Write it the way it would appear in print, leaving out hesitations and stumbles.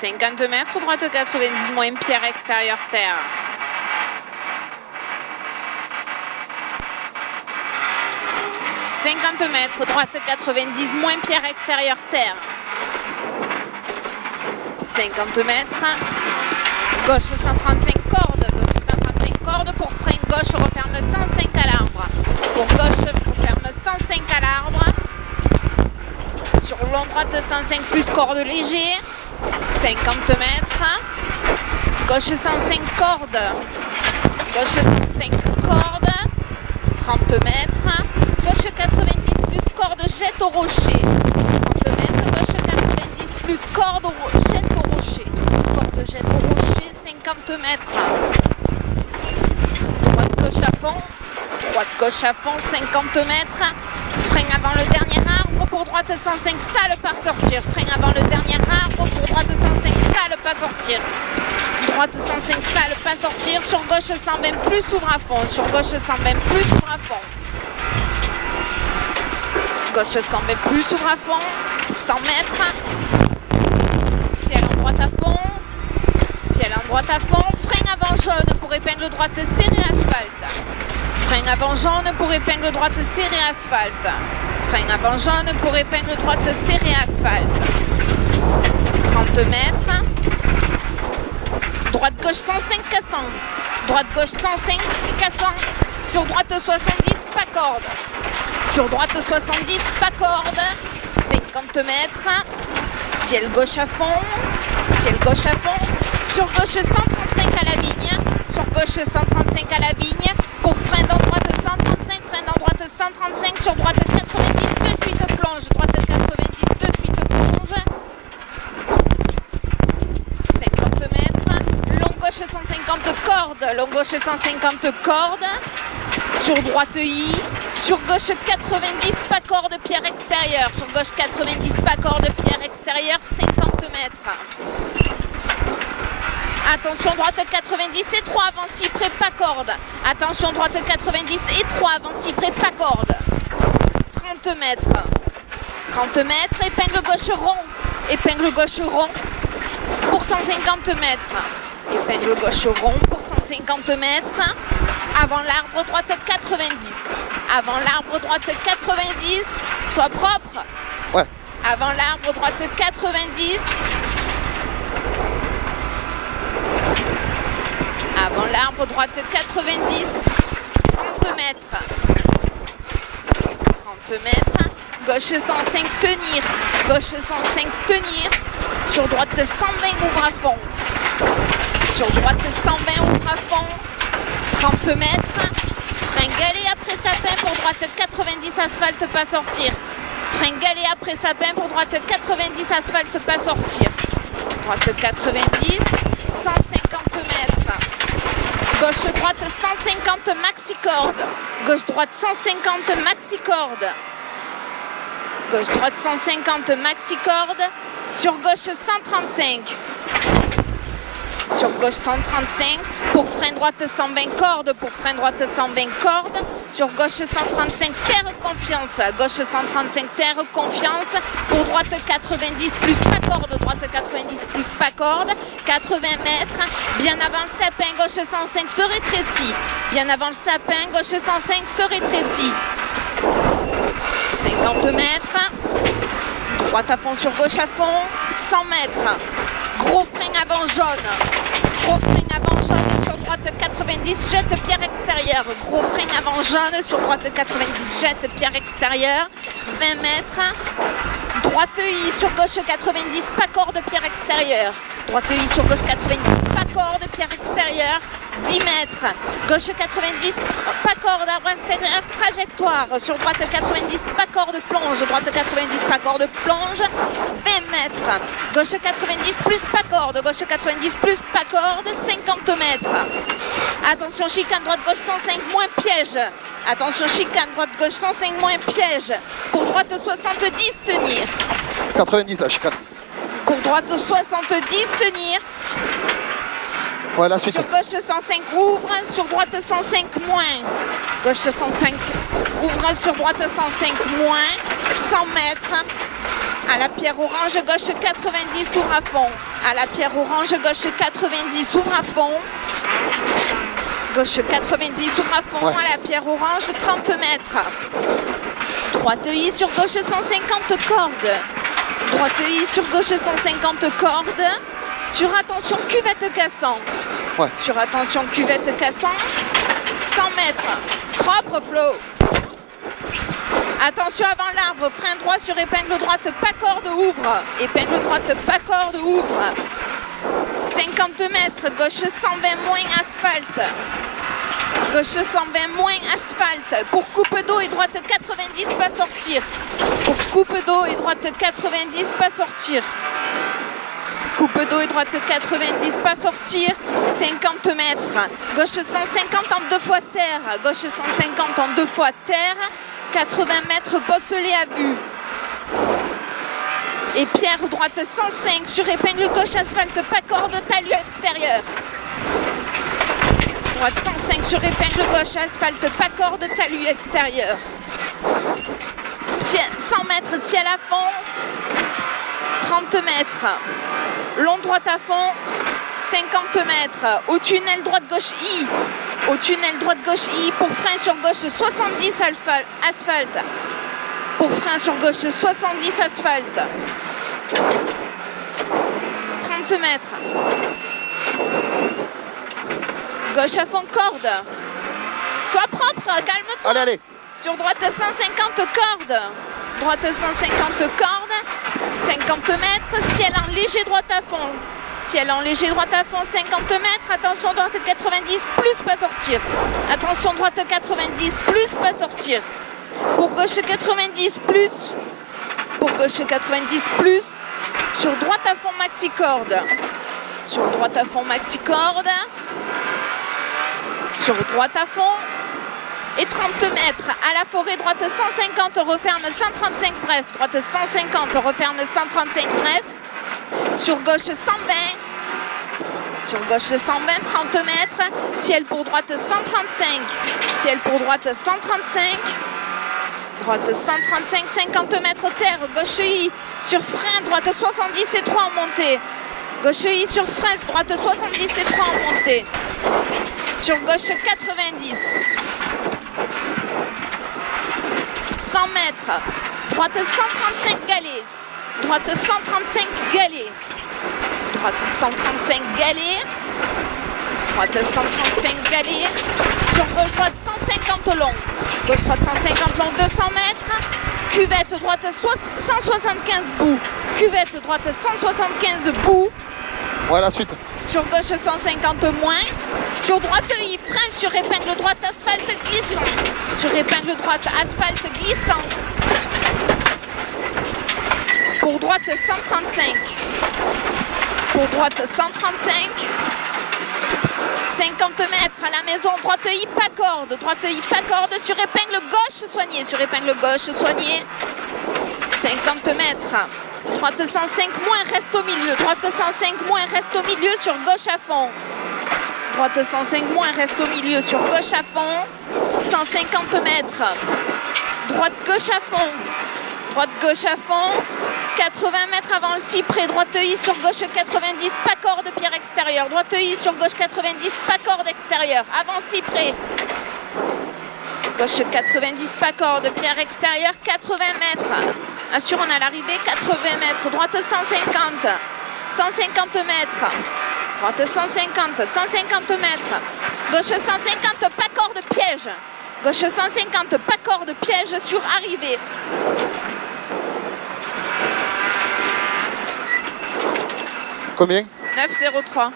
50 mètres, droite 90, moins pierre extérieure terre. « 50 mètres, droite 90, moins pierre extérieure terre. 50 mètres, gauche 135 cordes, pour frein gauche, referme 105 à l'arbre. Pour gauche, referme 105 à l'arbre. Sur long droite 105 plus corde léger, 50 mètres, gauche 105 cordes, gauche 105 cordes, 30 mètres, gauche 90 plus corde jette au rocher, 30 mètres, gauche 90 plus corde jette au rocher, corde jette au rocher, 50 mètres, droite gauche à fond, 50 mètres, frein avant le dernier arbre, pour droite 105, sale pas sortir, frein avant le dernier arbre, pour droite 105, sale pas sortir, droite 105, sale pas sortir, sur gauche 120 plus ouvre à fond, sur gauche 120 plus ouvre à fond, gauche 120 plus ouvre à fond, 100 mètres, ciel en droite à fond, frein avant jaune pour épingle droite serrée asphalte. Frein avant jaune pour épingle droite serrée asphalte. Frein avant jaune pour épingle droite serrée asphalte. 30 mètres. Droite gauche 105 cassant. Droite gauche 105 cassant. Sur droite 70 pas corde. Sur droite 70 pas corde. 50 mètres. Ciel gauche à fond. Sur gauche 135 à la vigne. Sur gauche 135 à la vigne. Pour frein dans droite 135, frein dans droite 135, sur droite 90, de suite plonge, droite 90, de suite plonge. 50 mètres, long gauche 150 cordes, long gauche 150 cordes, sur droite I, sur gauche 90, pas corde, pierre extérieure, sur gauche 90, pas corde, pierre extérieure, 50 mètres. Attention, droite 90 et 3 avant cyprès, pas corde. Attention, droite 90 et 3 avant cyprès, pas corde. 30 mètres. 30 mètres, épingle gauche rond pour 150 mètres. Épingle gauche rond pour 150 mètres. Avant l'arbre, droite 90. Avant l'arbre, droite 90. Sois propre. Ouais. Avant l'arbre, droite 90. Avant l'arbre, droite 90, 30 mètres. 30 mètres, gauche 105 tenir, gauche 105 tenir, sur droite 120 ouvre à fond. Sur droite 120 ouvre à fond, 30 mètres, frein galet après sapin pour droite 90 asphalte pas sortir. Frein galet après sapin pour droite 90 asphalte pas sortir. Droite 90, 150 mètres. Gauche-droite 150 maxi-corde. Gauche-droite 150 maxi-corde. Gauche-droite 150 maxi-corde. Sur gauche 135. Sur gauche 135. Pour frein droite 120 cordes. Pour frein droite 120 cordes. Sur gauche 135 terre confiance. Gauche 135 terre confiance. Pour droite 90 plus pas corde. Droite 90 plus pas corde. 80 mètres. Bien avant le sapin. Gauche 105 se rétrécit. Bien avant le sapin. Gauche 105 se rétrécit. 50 mètres. Droite à fond sur gauche à fond. 100 mètres. Gros frein avant jaune. Gros frein avant jaune sur droite 90, jette pierre extérieure. Gros frein avant jaune sur droite 90, jette pierre extérieure. 20 mètres. Droite I sur gauche 90, pas corde, pierre extérieure. Droite I sur gauche 90, pas corde, pierre extérieure. 10 mètres. Gauche 90, pas corde, arbre extérieur, trajectoire. Sur droite 90, pas corde, plonge. Droite 90, pas corde, plonge. 20 mètres. Gauche 90 plus pas corde. Gauche 90 plus pas corde. 50 mètres. Attention, chicane droite gauche 105 moins piège. Attention, chicane droite gauche 105 moins piège. Pour droite 70 tenir. 90 la chicane. Pour droite 70 tenir. Ouais, la suite. Sur gauche 105 ouvre, sur droite 105 moins. Gauche 105 ouvre, sur droite 105 moins. 100 mètres. À la pierre orange, gauche 90 ouvre à fond. À la pierre orange, gauche 90, ouvre à fond. Gauche 90, ouvre à fond, Ouais. à la pierre orange, 30 mètres. Droite I sur gauche 150 cordes. Droite I sur gauche 150 cordes. Sur attention cuvette cassant. Ouais. Sur attention cuvette cassant. 100 mètres. Propre Flo. Attention avant l'arbre, frein droit sur épingle droite, pas corde, ouvre. Épingle droite, pas corde, ouvre. 50 mètres, gauche 120 moins asphalte. Gauche 120 moins asphalte. Pour coupe d'eau et droite 90, pas sortir. Pour coupe d'eau et droite 90, pas sortir. Coupe d'eau et droite 90, pas sortir. 50 mètres. Gauche 150 en 2 fois terre. Gauche 150 en 2 fois terre. 80 mètres, bosselet à vue. Et pierre droite 105 sur épingle gauche asphalte, pas corde, talus extérieur. Droite 105 sur épingle gauche asphalte, pas corde, talus extérieur. 100 mètres, ciel à fond. 30 mètres. Long droite à fond. 50 mètres. Au tunnel droite gauche I. Au tunnel droite gauche I. Pour frein sur gauche 70 asphalte. Pour frein sur gauche 70 asphalte. 30 mètres. Gauche à fond corde. Sois propre, calme-toi. Allez, allez. Sur droite 150 cordes. Droite 150 cordes. 50 mètres. Ciel en léger droite à fond. Ciel en léger droite à fond. 50 mètres. Attention droite 90 plus pas sortir. Attention droite 90 plus pas sortir. Pour gauche 90 plus. Pour gauche 90 plus. Sur droite à fond maxi corde. Sur droite à fond maxi corde. Sur droite à fond. Et 30 mètres. À la forêt droite 150 referme 135 bref. Droite 150 referme 135 bref. Sur gauche 120. Sur gauche 120, 30 mètres. Ciel pour droite 135. Ciel pour droite 135. Droite 135, 50 mètres terre. Gauche I sur frein. Droite 70 et 3 en montée. Gauche I sur frein. Droite 70 et 3 en montée. Sur gauche 90. 100 mètres. Droite 135 galets. Droite 135 galets. Droite 135 galets. Droite 135 galets. Sur gauche droite 150 long. Gauche droite 150 long, 200 mètres. Cuvette droite 175 bout. Cuvette droite 175 bout. Ouais, la suite. Sur gauche 150 moins. Sur droite I, frein sur épingle droite, asphalte glissant. Sur épingle droite, asphalte glissant. Pour droite 135. Pour droite 135. 50 mètres à la maison, droite I, pas corde. Droite I, pas corde. Sur épingle gauche soignée. Sur épingle gauche soignée. 50 mètres. Droite 105 moins, reste au milieu. Droite 105 moins, reste au milieu sur gauche à fond. Droite 105 moins, reste au milieu sur gauche à fond. 150 mètres. Droite gauche à fond. Droite gauche à fond. 80 mètres avant le cyprès. Droite I sur gauche 90, pas corde, pierre extérieure. Droite I sur gauche 90, pas corde extérieure. Avant cyprès. Gauche 90, pas corde, pierre extérieure, 80 mètres. Assure, on a l'arrivée, 80 mètres. Droite 150, 150 mètres. Droite 150, 150 mètres. Gauche 150, pas corde, piège. Gauche 150, pas corde, piège sur arrivée. Combien? 9,03.